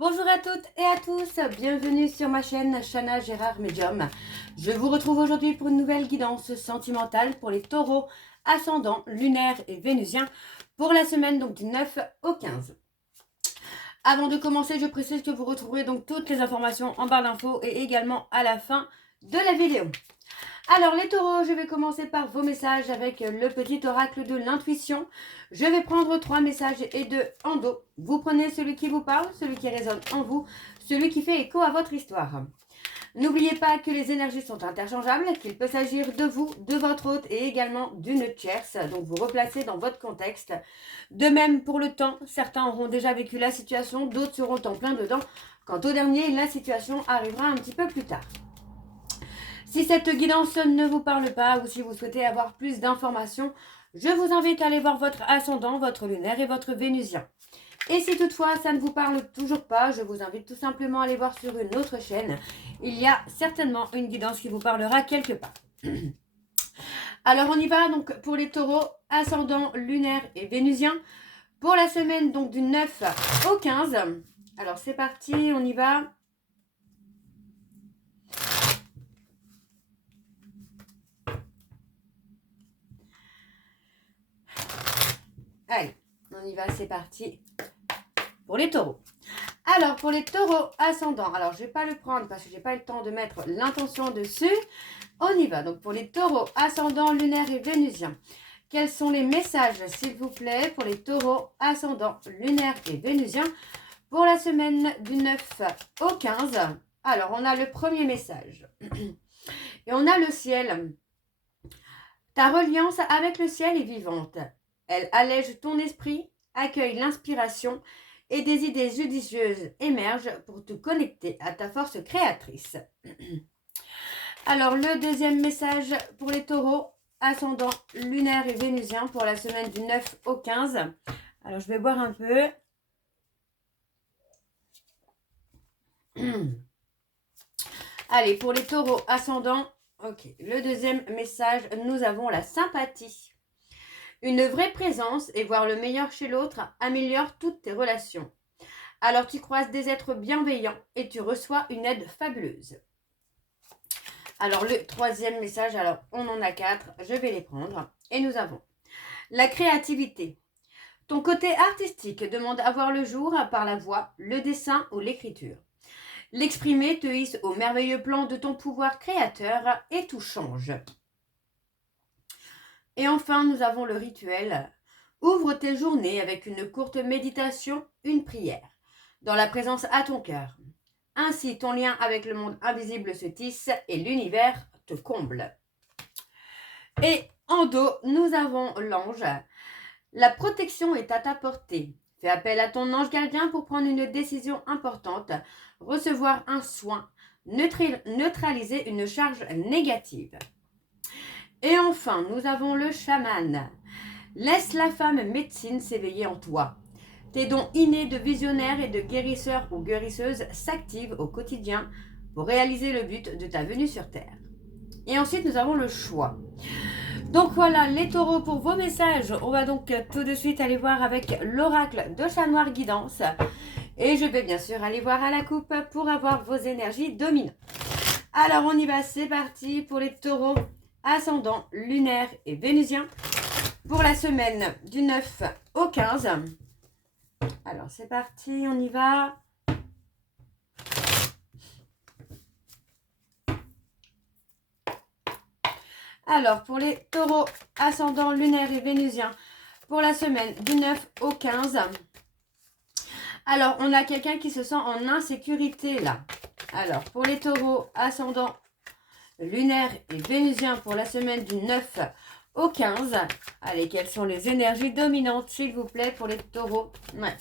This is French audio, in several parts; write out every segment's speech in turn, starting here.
Bonjour à toutes et à tous, bienvenue sur ma chaîne Chana Gérard Medium. Je vous retrouve aujourd'hui pour une nouvelle guidance sentimentale pour les taureaux, ascendants, lunaires et vénusiens pour la semaine donc du 9 au 15. Avant de commencer, je précise que vous retrouverez donc toutes les informations en barre d'infos et également à la fin de la vidéo. Alors les taureaux, je vais commencer par vos messages avec le petit oracle de l'intuition. Je vais prendre 3 messages et 2 en dos. Vous prenez celui qui vous parle, celui qui résonne en vous, celui qui fait écho à votre histoire. N'oubliez pas que les énergies sont interchangeables, qu'il peut s'agir de vous, de votre hôte et également d'une tierce. Donc vous replacez dans votre contexte. De même pour le temps, certains auront déjà vécu la situation, d'autres seront en plein dedans. Quant au dernier, la situation arrivera un petit peu plus tard. Si cette guidance ne vous parle pas ou si vous souhaitez avoir plus d'informations, je vous invite à aller voir votre ascendant, votre lunaire et votre vénusien. Et si toutefois ça ne vous parle toujours pas, je vous invite tout simplement à aller voir sur une autre chaîne. Il y a certainement une guidance qui vous parlera quelque part. Alors on y va donc pour les taureaux, ascendant, lunaire et vénusien. Pour la semaine donc du 9 au 15. Alors c'est parti, on y va. Allez, on y va, c'est parti pour les taureaux. Alors, pour les taureaux ascendants, alors je ne vais pas le prendre parce que je n'ai pas eu le temps de mettre l'intention dessus. On y va. Donc, pour les taureaux ascendants, lunaires et vénusiens, quels sont les messages, s'il vous plaît, pour les taureaux ascendants, lunaires et vénusiens pour la semaine du 9 au 15? Alors, on a le premier message. Et on a le ciel. Ta reliance avec le ciel est vivante. Elle allège ton esprit, accueille l'inspiration et des idées judicieuses émergent pour te connecter à ta force créatrice. Alors, le deuxième message pour les taureaux, ascendant, lunaire et vénusien pour la semaine du 9 au 15. Alors, je vais boire un peu. Allez, pour les taureaux ascendants, ok. Le deuxième message, nous avons la sympathie. Une vraie présence et voir le meilleur chez l'autre améliore toutes tes relations. Alors tu croises des êtres bienveillants et tu reçois une aide fabuleuse. Alors le troisième message, alors on en a 4, je vais les prendre. Et nous avons la créativité. Ton côté artistique demande à voir le jour par la voix, le dessin ou l'écriture. L'exprimer te hisse au merveilleux plan de ton pouvoir créateur et tout change. Et enfin, nous avons le rituel. Ouvre tes journées avec une courte méditation, une prière, dans la présence à ton cœur. Ainsi, ton lien avec le monde invisible se tisse et l'univers te comble. Et en dos, nous avons l'ange. La protection est à ta portée. Fais appel à ton ange gardien pour prendre une décision importante, recevoir un soin, neutraliser une charge négative. Et enfin, nous avons le chaman. Laisse la femme médecine s'éveiller en toi. Tes dons innés de visionnaire et de guérisseur ou guérisseuse s'activent au quotidien pour réaliser le but de ta venue sur Terre. Et ensuite, nous avons le choix. Donc voilà, les taureaux pour vos messages. On va donc tout de suite aller voir avec l'oracle de Chat Noir Guidance. Et je vais bien sûr aller voir à la coupe pour avoir vos énergies dominantes. Alors on y va, c'est parti pour les taureaux ascendants, lunaires et vénusiens pour la semaine du 9 au 15. Alors c'est parti, on y va. Alors pour les taureaux ascendants, lunaires et vénusiens pour la semaine du 9 au 15. Alors on a quelqu'un qui se sent en insécurité là. Alors pour les taureaux ascendants, lunaires et vénusiens pour la semaine du 9 au 15. Allez, quelles sont les énergies dominantes, s'il vous plaît, pour les taureaux? Ouais.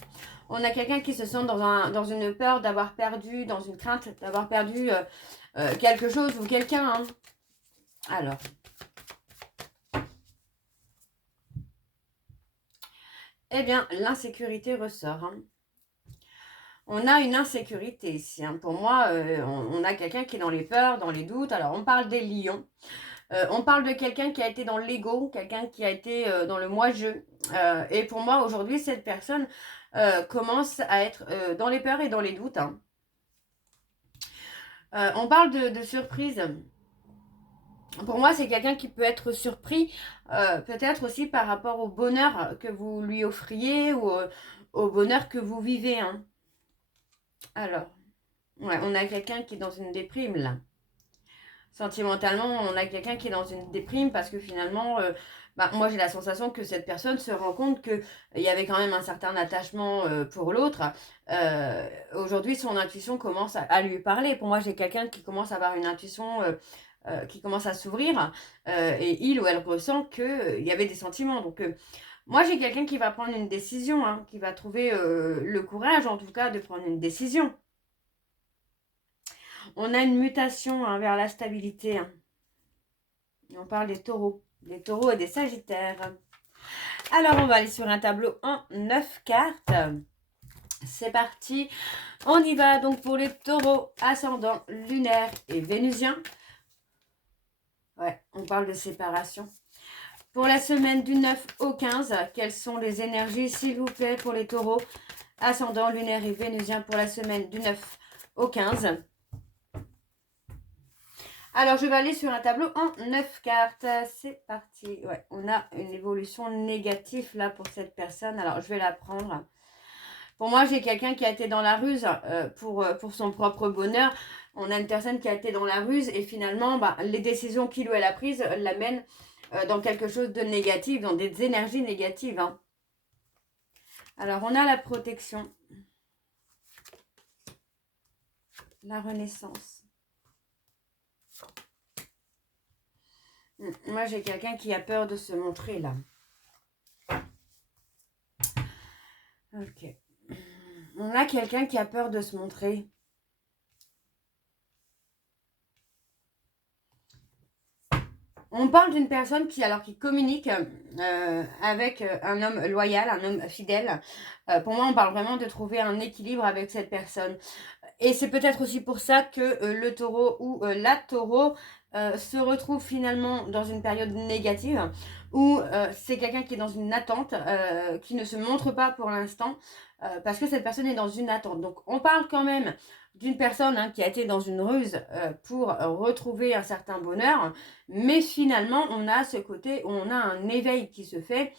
On a quelqu'un qui se sent dans une peur d'avoir perdu, dans une crainte d'avoir perdu quelque chose ou quelqu'un. Hein. Alors. Eh bien, l'insécurité ressort. Hein. On a une insécurité ici. Hein. Pour moi, on a quelqu'un qui est dans les peurs, dans les doutes. Alors, on parle des lions. On parle de quelqu'un qui a été dans l'ego, quelqu'un qui a été dans le moi-je. Et pour moi, aujourd'hui, cette personne commence à être dans les peurs et dans les doutes. Hein. On parle de surprise. Pour moi, c'est quelqu'un qui peut être surpris, peut-être aussi par rapport au bonheur que vous lui offriez ou au bonheur que vous vivez. Hein. Alors, ouais, on a quelqu'un qui est dans une déprime là. Sentimentalement, on a quelqu'un qui est dans une déprime parce que finalement, moi j'ai la sensation que cette personne se rend compte qu'il y avait quand même un certain attachement pour l'autre. Aujourd'hui, son intuition commence à lui parler. Pour moi, j'ai quelqu'un qui commence à avoir une intuition qui commence à s'ouvrir et il ou elle ressent qu'il y avait des sentiments. Donc, moi j'ai quelqu'un qui va prendre une décision, hein, qui va trouver le courage en tout cas de prendre une décision. On a une mutation hein, vers la stabilité. Hein. On parle des taureaux et des sagittaires. Alors, on va aller sur un tableau en 9 cartes. C'est parti. On y va donc pour les taureaux, ascendant, lunaire et vénusien. Ouais, on parle de séparation. Pour la semaine du 9 au 15, quelles sont les énergies, s'il vous plaît, pour les taureaux, ascendant, lunaire et vénusien pour la semaine du 9 au 15. Alors, je vais aller sur un tableau en 9 cartes. C'est parti. Ouais, on a une évolution négative là pour cette personne. Alors, je vais la prendre. Pour moi, j'ai quelqu'un qui a été dans la ruse pour son propre bonheur. On a une personne qui a été dans la ruse et finalement, les décisions qu'il ou elle a prises l'amènent dans quelque chose de négatif, dans des énergies négatives. Hein. Alors, on a la protection. La renaissance. Moi, j'ai quelqu'un qui a peur de se montrer là. Ok. On a quelqu'un qui a peur de se montrer. On parle d'une personne qui communique avec un homme loyal, un homme fidèle. Pour moi, on parle vraiment de trouver un équilibre avec cette personne. Et c'est peut-être aussi pour ça que le taureau ou la taureau se retrouve finalement dans une période négative où c'est quelqu'un qui est dans une attente, qui ne se montre pas pour l'instant parce que cette personne est dans une attente. Donc on parle quand même d'une personne hein, qui a été dans une ruse pour retrouver un certain bonheur, mais finalement on a ce côté où on a un éveil qui se fait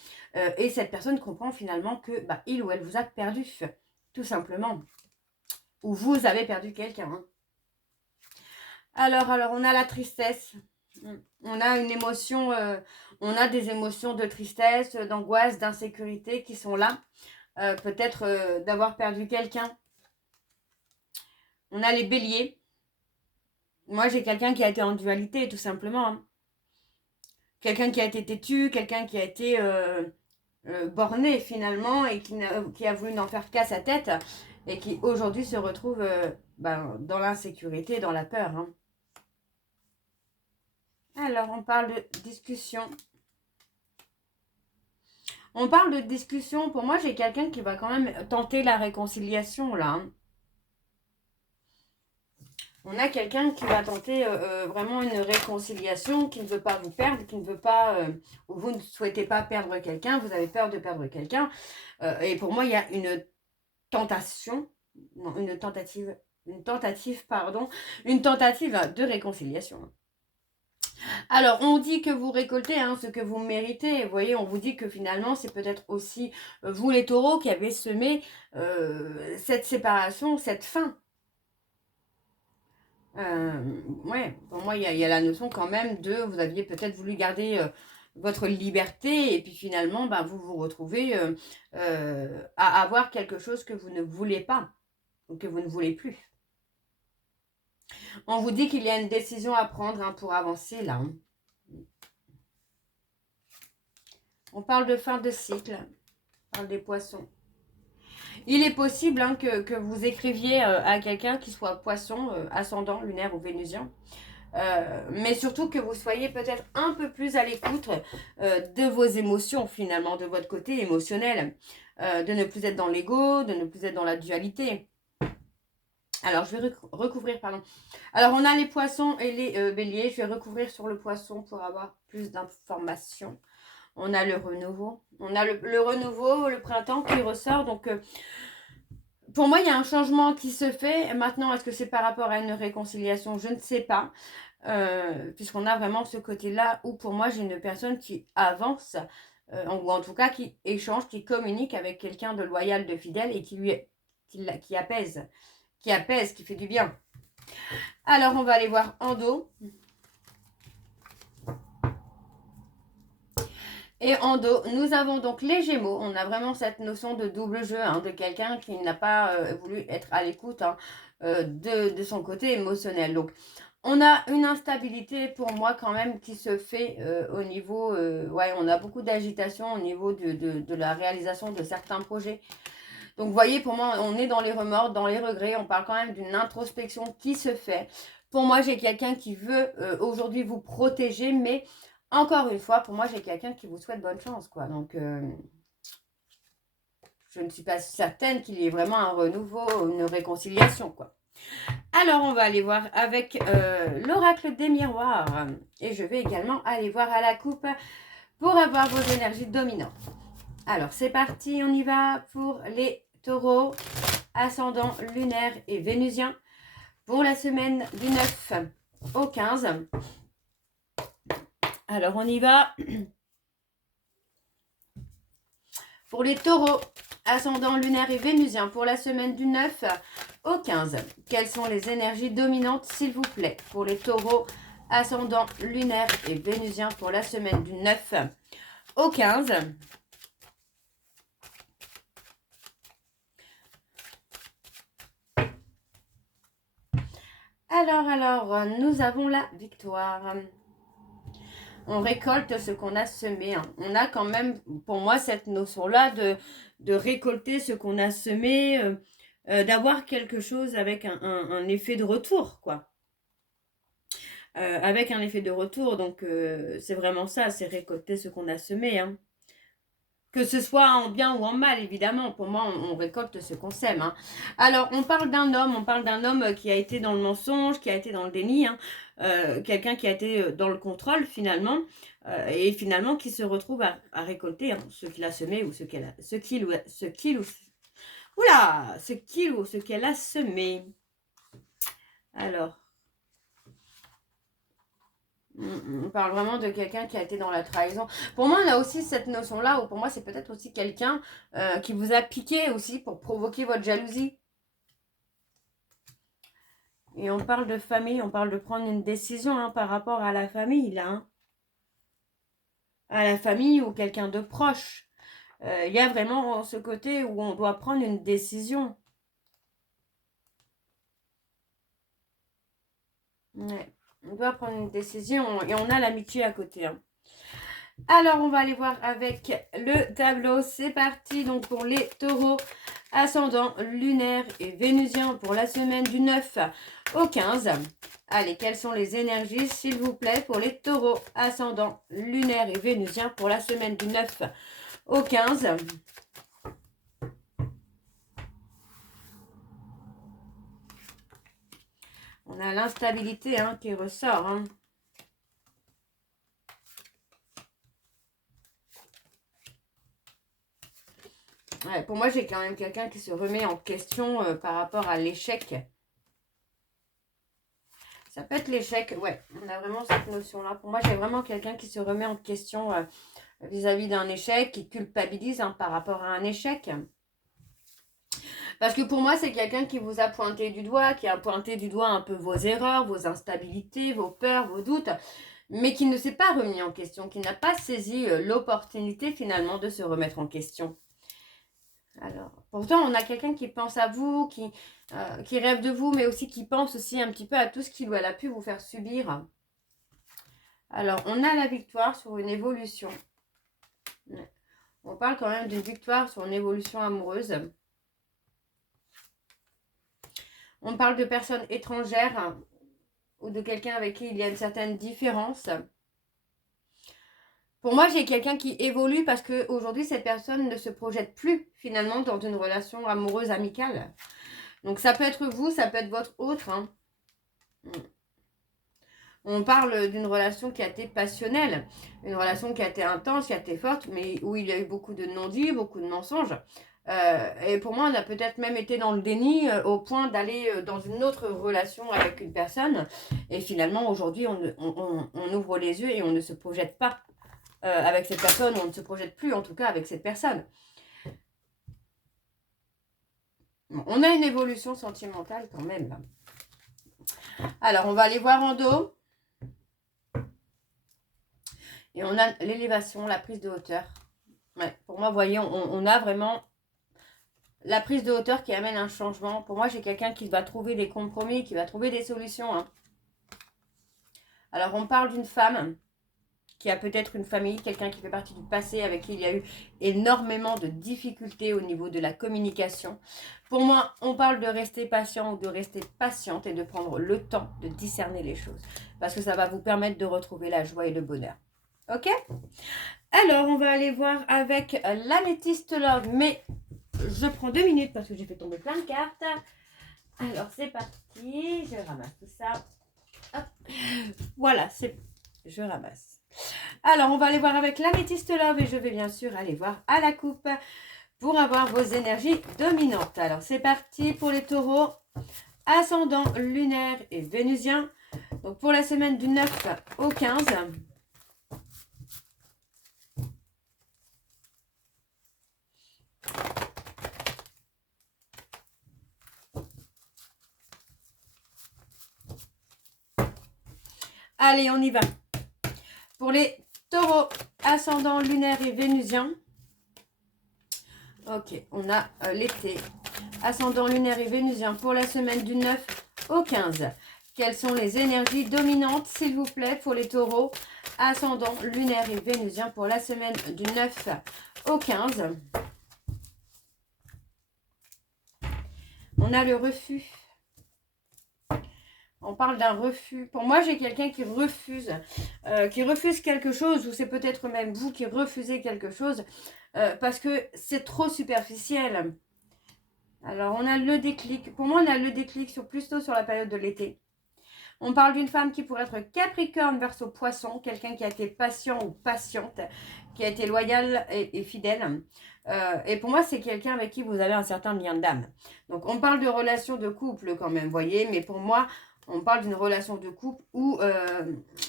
et cette personne comprend finalement que il ou elle vous a perdu, tout simplement. Ou vous avez perdu quelqu'un. Hein. Alors, on a la tristesse. On a une émotion, on a des émotions de tristesse, d'angoisse, d'insécurité qui sont là. Peut-être d'avoir perdu quelqu'un. On a les béliers. Moi, j'ai quelqu'un qui a été en dualité, tout simplement. Hein. Quelqu'un qui a été têtu, quelqu'un qui a été borné finalement et qui a voulu n'en faire qu'à sa tête et qui aujourd'hui se retrouve dans l'insécurité, dans la peur. Hein. Alors, on parle de discussion. On parle de discussion. Pour moi, j'ai quelqu'un qui va quand même tenter la réconciliation, là. Hein. On a quelqu'un qui va tenter vraiment une réconciliation, qui ne veut pas vous perdre, qui ne veut pas... ou vous ne souhaitez pas perdre quelqu'un, vous avez peur de perdre quelqu'un. Et pour moi, il y a une tentation, non, une tentative de réconciliation. Alors, on dit que vous récoltez hein, ce que vous méritez. Vous voyez, on vous dit que finalement, c'est peut-être aussi vous les taureaux qui avez semé cette séparation, cette fin. Ouais, pour moi, il y a la notion quand même de, vous aviez peut-être voulu garder votre liberté et puis finalement, vous vous retrouvez à avoir quelque chose que vous ne voulez pas ou que vous ne voulez plus. On vous dit qu'il y a une décision à prendre hein, pour avancer là. Hein. On parle de fin de cycle. On parle des poissons. Il est possible hein, que vous écriviez à quelqu'un qui soit poisson, ascendant, lunaire ou vénusien. Mais surtout que vous soyez peut-être un peu plus à l'écoute de vos émotions finalement, de votre côté émotionnel. De ne plus être dans l'ego, de ne plus être dans la dualité. Alors, je vais recouvrir, pardon. Alors, on a les poissons et les béliers. Je vais recouvrir sur le poisson pour avoir plus d'informations. On a le renouveau. On a le renouveau, le printemps qui ressort. Donc, pour moi, il y a un changement qui se fait. Maintenant, est-ce que c'est par rapport à une réconciliation? Je ne sais pas. Puisqu'on a vraiment ce côté-là où, pour moi, j'ai une personne qui avance, ou en tout cas qui échange, qui communique avec quelqu'un de loyal, de fidèle et qui apaise, qui fait du bien. Alors, on va aller voir en dos. Et en dos, nous avons donc les Gémeaux. On a vraiment cette notion de double jeu, hein, de quelqu'un qui n'a pas voulu être à l'écoute, hein, de son côté émotionnel. Donc, on a une instabilité pour moi quand même qui se fait au niveau... ouais, on a beaucoup d'agitation au niveau de la réalisation de certains projets. Donc, vous voyez, pour moi, on est dans les remords, dans les regrets. On parle quand même d'une introspection qui se fait. Pour moi, j'ai quelqu'un qui veut aujourd'hui vous protéger, mais... Encore une fois, pour moi, j'ai quelqu'un qui vous souhaite bonne chance, quoi. Donc, je ne suis pas certaine qu'il y ait vraiment un renouveau, une réconciliation, quoi. Alors, on va aller voir avec l'oracle des miroirs. Et je vais également aller voir à la coupe pour avoir vos énergies dominantes. Alors, c'est parti, on y va pour les taureaux, ascendant lunaire et vénusien. Pour la semaine du 9 au 15. Alors, on y va. Pour les taureaux, ascendant lunaire et vénusien, pour la semaine du 9 au 15. Quelles sont les énergies dominantes, s'il vous plaît, pour les taureaux, ascendant lunaire et vénusien, pour la semaine du 9 au 15. Alors, nous avons la victoire. On récolte ce qu'on a semé. Hein. On a quand même, pour moi, cette notion-là de récolter ce qu'on a semé, d'avoir quelque chose avec un effet de retour, quoi. Avec un effet de retour, donc c'est vraiment ça, c'est récolter ce qu'on a semé. Hein. Que ce soit en bien ou en mal, évidemment. Pour moi, on récolte ce qu'on sème. Hein. Alors, on parle d'un homme qui a été dans le mensonge, qui a été dans le déni, hein, quelqu'un qui a été dans le contrôle, finalement, et finalement qui se retrouve à récolter hein, ce qu'il a semé ou ce qu'il ou ce qu'elle a semé. Alors, on parle vraiment de quelqu'un qui a été dans la trahison. Pour moi, on a aussi cette notion-là, ou pour moi, c'est peut-être aussi quelqu'un qui vous a piqué aussi pour provoquer votre jalousie. Et on parle de famille, on parle de prendre une décision hein, par rapport à la famille, là. Hein. À la famille ou quelqu'un de proche. Il y a vraiment ce côté où on doit prendre une décision. Ouais. On doit prendre une décision et on a l'amitié à côté. Hein. Alors, on va aller voir avec le tableau. C'est parti donc pour les taureaux, ascendant lunaire et vénusien pour la semaine du 9 au 15. Allez, quelles sont les énergies, s'il vous plaît, pour les taureaux, ascendant lunaire et vénusien pour la semaine du 9 au 15. On a l'instabilité hein, qui ressort. Hein. Ouais, pour moi, j'ai quand même quelqu'un qui se remet en question par rapport à l'échec. Ça peut être l'échec, ouais, on a vraiment cette notion-là. Pour moi, j'ai vraiment quelqu'un qui se remet en question vis-à-vis d'un échec, qui culpabilise hein, par rapport à un échec. Parce que pour moi, c'est quelqu'un qui vous a pointé du doigt, qui a pointé du doigt un peu vos erreurs, vos instabilités, vos peurs, vos doutes, mais qui ne s'est pas remis en question, qui n'a pas saisi l'opportunité finalement de se remettre en question. Alors, pourtant, on a quelqu'un qui pense à vous, qui rêve de vous, mais aussi qui pense aussi un petit peu à tout ce qu'il ou elle a pu vous faire subir. Alors, on a la victoire sur une évolution. On parle quand même d'une victoire sur une évolution amoureuse. On parle de personnes étrangères ou de quelqu'un avec qui il y a une certaine différence. Pour moi, j'ai quelqu'un qui évolue parce qu'aujourd'hui, cette personne ne se projette plus finalement dans une relation amoureuse amicale. Donc, ça peut être vous, ça peut être votre autre. Hein. On parle d'une relation qui a été passionnelle, une relation qui a été intense, qui a été forte, mais où il y a eu beaucoup de non-dits, beaucoup de mensonges. Et pour moi, on a peut-être même été dans le déni au point d'aller dans une autre relation avec une personne. Et finalement, aujourd'hui, on ouvre les yeux et on ne se projette pas avec cette personne, on ne se projette plus en tout cas avec cette personne. On a une évolution sentimentale quand même. Alors, on va aller voir en dos. Et on a l'élévation, la prise de hauteur. Ouais, pour moi, vous voyez, on a vraiment la prise de hauteur qui amène un changement. Pour moi, j'ai quelqu'un qui va trouver des compromis, qui va trouver des solutions. Hein. Alors, on parle d'une femme qui a peut-être une famille, quelqu'un qui fait partie du passé, avec qui il y a eu énormément de difficultés au niveau de la communication. Pour moi, on parle de rester patient ou de rester patiente et de prendre le temps de discerner les choses. Parce que ça va vous permettre de retrouver la joie et le bonheur. Ok? Alors, on va aller voir avec l'améthyste love, mais je prends 2 minutes parce que j'ai fait tomber plein de cartes. Alors, c'est parti. Je ramasse tout ça. Hop. Voilà, je ramasse. Alors, on va aller voir avec l'améthyste love et je vais bien sûr aller voir à la coupe pour avoir vos énergies dominantes. Alors, c'est parti pour les taureaux, ascendant lunaire et vénusien. Donc, pour la semaine du 9 au 15. Allez, on y va. Pour les taureaux, ascendant lunaire et vénusien. Ok, on a l'été. Ascendant lunaire et vénusien pour la semaine du 9 au 15. Quelles sont les énergies dominantes, s'il vous plaît, pour les taureaux, ascendant lunaire et vénusien pour la semaine du 9 au 15. On a le refus. On parle d'un refus. Pour moi, j'ai quelqu'un qui refuse quelque chose, ou c'est peut-être même vous qui refusez quelque chose, parce que c'est trop superficiel. Alors, on a le déclic. Pour moi, on a le déclic plutôt sur la période de l'été. On parle d'une femme qui pourrait être Capricorne verso Poisson, quelqu'un qui a été patient ou patiente, qui a été loyal et fidèle. Et pour moi, c'est quelqu'un avec qui vous avez un certain lien d'âme. Donc, on parle de relation de couple quand même, vous voyez, mais pour moi, on parle d'une relation de couple où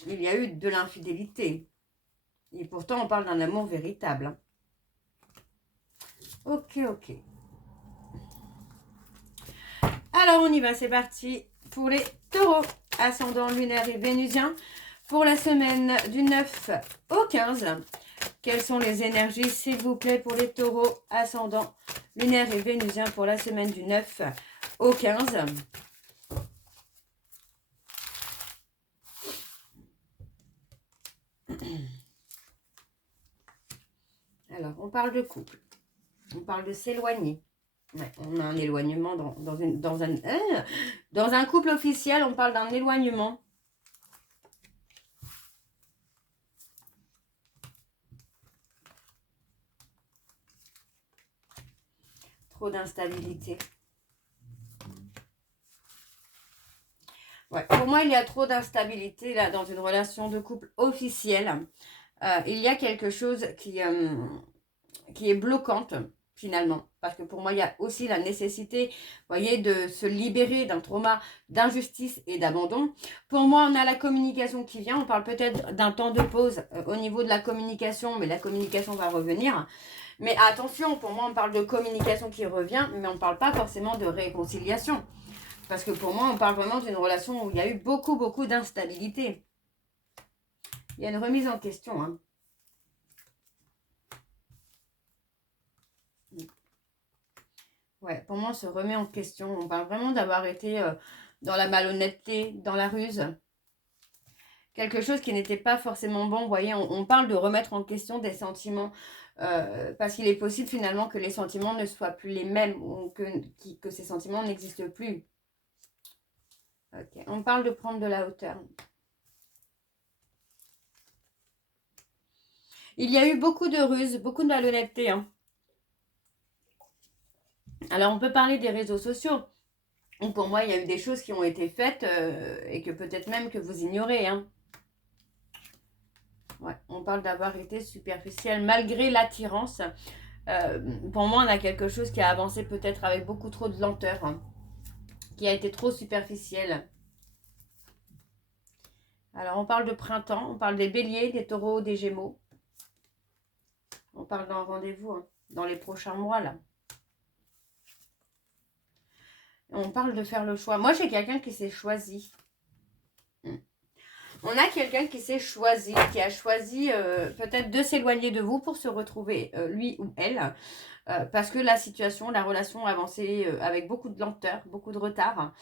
il y a eu de l'infidélité. Et pourtant, on parle d'un amour véritable. Hein. Ok. Alors, on y va, c'est parti pour les taureaux, ascendant lunaire et vénusien. Pour la semaine du 9 au 15, quelles sont les énergies, s'il vous plaît, pour les taureaux, ascendant lunaire et vénusien pour la semaine du 9 au 15? Alors, on parle de couple. On parle de s'éloigner. Ouais, on a un éloignement dans un couple officiel, on parle d'un éloignement. Trop d'instabilité. Ouais, pour moi, il y a trop d'instabilité là dans une relation de couple officielle. Il y a quelque chose qui est bloquante finalement. Parce que pour moi, il y a aussi la nécessité, vous voyez, de se libérer d'un trauma, d'injustice et d'abandon. Pour moi, on a la communication qui vient. On parle peut-être d'un temps de pause au niveau de la communication, mais la communication va revenir. Mais attention, pour moi, on parle de communication qui revient, mais on ne parle pas forcément de réconciliation. Parce que pour moi, on parle vraiment d'une relation où il y a eu beaucoup d'instabilité. Il y a une remise en question, hein. Ouais, pour moi, on se remet en question. On parle vraiment d'avoir été dans la malhonnêteté, dans la ruse. Quelque chose qui n'était pas forcément bon. Vous voyez, on parle de remettre en question des sentiments. Parce qu'il est possible finalement que les sentiments ne soient plus les mêmes. Ou que ces sentiments n'existent plus. Ok, on parle de prendre de la hauteur. Il y a eu beaucoup de ruses, beaucoup de malhonnêteté. Hein. Alors, on peut parler des réseaux sociaux. Ou pour moi, il y a eu des choses qui ont été faites et que peut-être même que vous ignorez. Hein. Ouais, on parle d'avoir été superficiel malgré l'attirance. Pour moi, on a quelque chose qui a avancé peut-être avec beaucoup trop de lenteur, hein, qui a été trop superficiel. Alors, on parle de printemps, on parle des béliers, des taureaux, des gémeaux. On parle d'un rendez-vous hein, dans les prochains mois, là. On parle de faire le choix. Moi, j'ai quelqu'un qui s'est choisi. On a quelqu'un qui s'est choisi, qui a choisi peut-être de s'éloigner de vous pour se retrouver, lui ou elle. Parce que la situation, la relation avançait avec beaucoup de lenteur, beaucoup de retard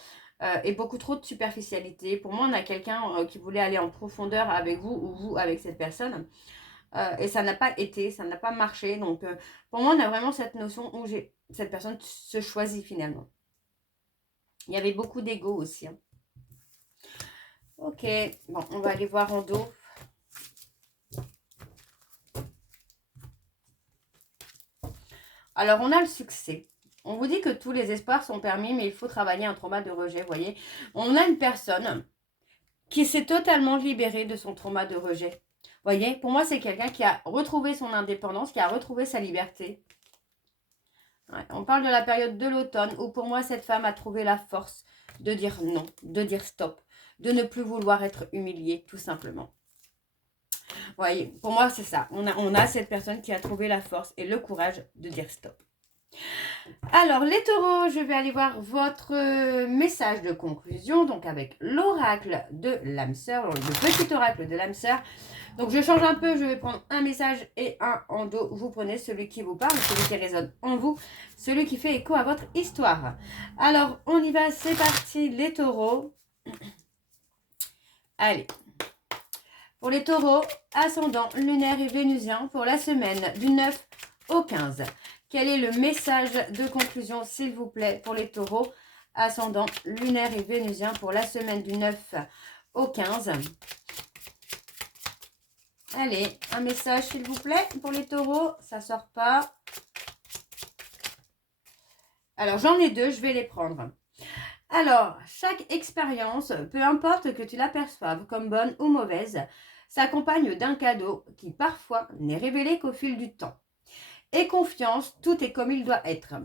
et beaucoup trop de superficialité. Pour moi, on a quelqu'un qui voulait aller en profondeur avec vous ou vous avec cette personne. Et ça n'a pas été, ça n'a pas marché. Donc, pour moi, on a vraiment cette notion où cette personne se choisit finalement. Il y avait beaucoup d'ego aussi. Hein. Ok, bon, on va aller voir en dos. Alors, on a le succès. On vous dit que tous les espoirs sont permis, mais il faut travailler un trauma de rejet, vous voyez. On a une personne qui s'est totalement libérée de son trauma de rejet. Vous voyez, pour moi, c'est quelqu'un qui a retrouvé son indépendance, qui a retrouvé sa liberté. Ouais, on parle de la période de l'automne où pour moi, cette femme a trouvé la force de dire non, de dire stop, de ne plus vouloir être humiliée, tout simplement. Vous voyez, pour moi, c'est ça. On a cette personne qui a trouvé la force et le courage de dire stop. Alors, les taureaux, je vais aller voir votre message de conclusion, donc avec l'oracle de l'âme sœur, le petit oracle de l'âme sœur. Donc, je change un peu, je vais prendre un message et un en dos. Vous prenez celui qui vous parle, celui qui résonne en vous, celui qui fait écho à votre histoire. Alors, on y va, c'est parti, les taureaux. Allez. Pour les taureaux, ascendant lunaire et vénusien pour la semaine du 9 au 15. Quel est le message de conclusion, s'il vous plaît, pour les taureaux, ascendant lunaire et vénusien pour la semaine du 9 au 15? Allez, un message, s'il vous plaît, pour les taureaux. Ça sort pas. Alors, j'en ai deux, je vais les prendre. Alors, chaque expérience, peu importe que tu l'aperçoives comme bonne ou mauvaise, s'accompagne d'un cadeau qui parfois n'est révélé qu'au fil du temps. Et confiance, tout est comme il doit être.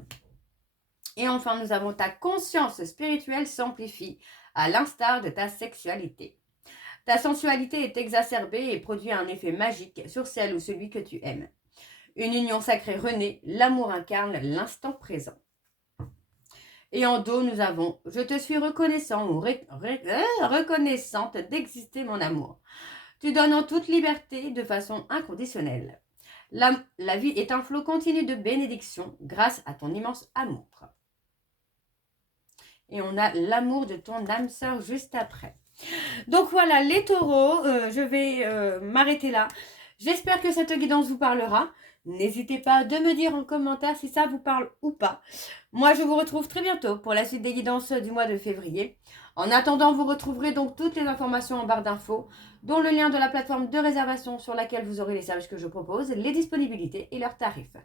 Et enfin, nous avons ta conscience spirituelle s'amplifie, à l'instar de ta sexualité. Ta sensualité est exacerbée et produit un effet magique sur celle ou celui que tu aimes. Une union sacrée renaît, l'amour incarne l'instant présent. Et en dos, nous avons « Je te suis reconnaissant ou reconnaissante d'exister mon amour. Tu donnes en toute liberté de façon inconditionnelle. La vie est un flot continu de bénédictions grâce à ton immense amour. » Et on a l'amour de ton âme sœur juste après. Donc voilà, les taureaux, je vais m'arrêter là. J'espère que cette guidance vous parlera. N'hésitez pas de me dire en commentaire si ça vous parle ou pas. Moi, je vous retrouve très bientôt pour la suite des guidances du mois de février. En attendant, vous retrouverez donc toutes les informations en barre d'infos, dont le lien de la plateforme de réservation sur laquelle vous aurez les services que je propose, les disponibilités et leurs tarifs.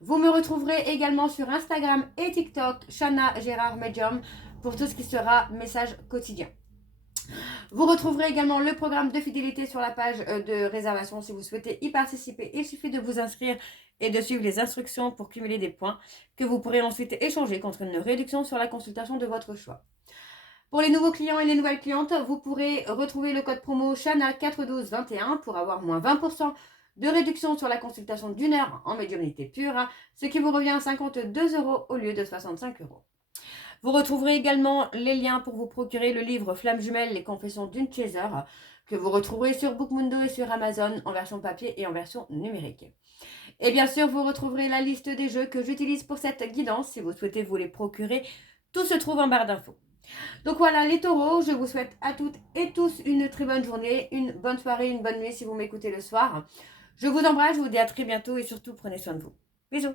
Vous me retrouverez également sur Instagram et TikTok, Shana Gérard Medium, pour tout ce qui sera message quotidien. Vous retrouverez également le programme de fidélité sur la page de réservation si vous souhaitez y participer. Il suffit de vous inscrire et de suivre les instructions pour cumuler des points que vous pourrez ensuite échanger contre une réduction sur la consultation de votre choix. Pour les nouveaux clients et les nouvelles clientes, vous pourrez retrouver le code promo SHANA41221 pour avoir moins 20% de réduction sur la consultation d'une heure en médiumnité pure, ce qui vous revient à 52 € au lieu de 65 €. Vous retrouverez également les liens pour vous procurer le livre Flamme jumelle, les confessions d'une chaser, que vous retrouverez sur Bookmundo et sur Amazon en version papier et en version numérique. Et bien sûr, vous retrouverez la liste des jeux que j'utilise pour cette guidance si vous souhaitez vous les procurer. Tout se trouve en barre d'infos. Donc voilà les taureaux, je vous souhaite à toutes et tous une très bonne journée, une bonne soirée, une bonne nuit si vous m'écoutez le soir. Je vous embrasse, je vous dis à très bientôt et surtout prenez soin de vous. Bisous.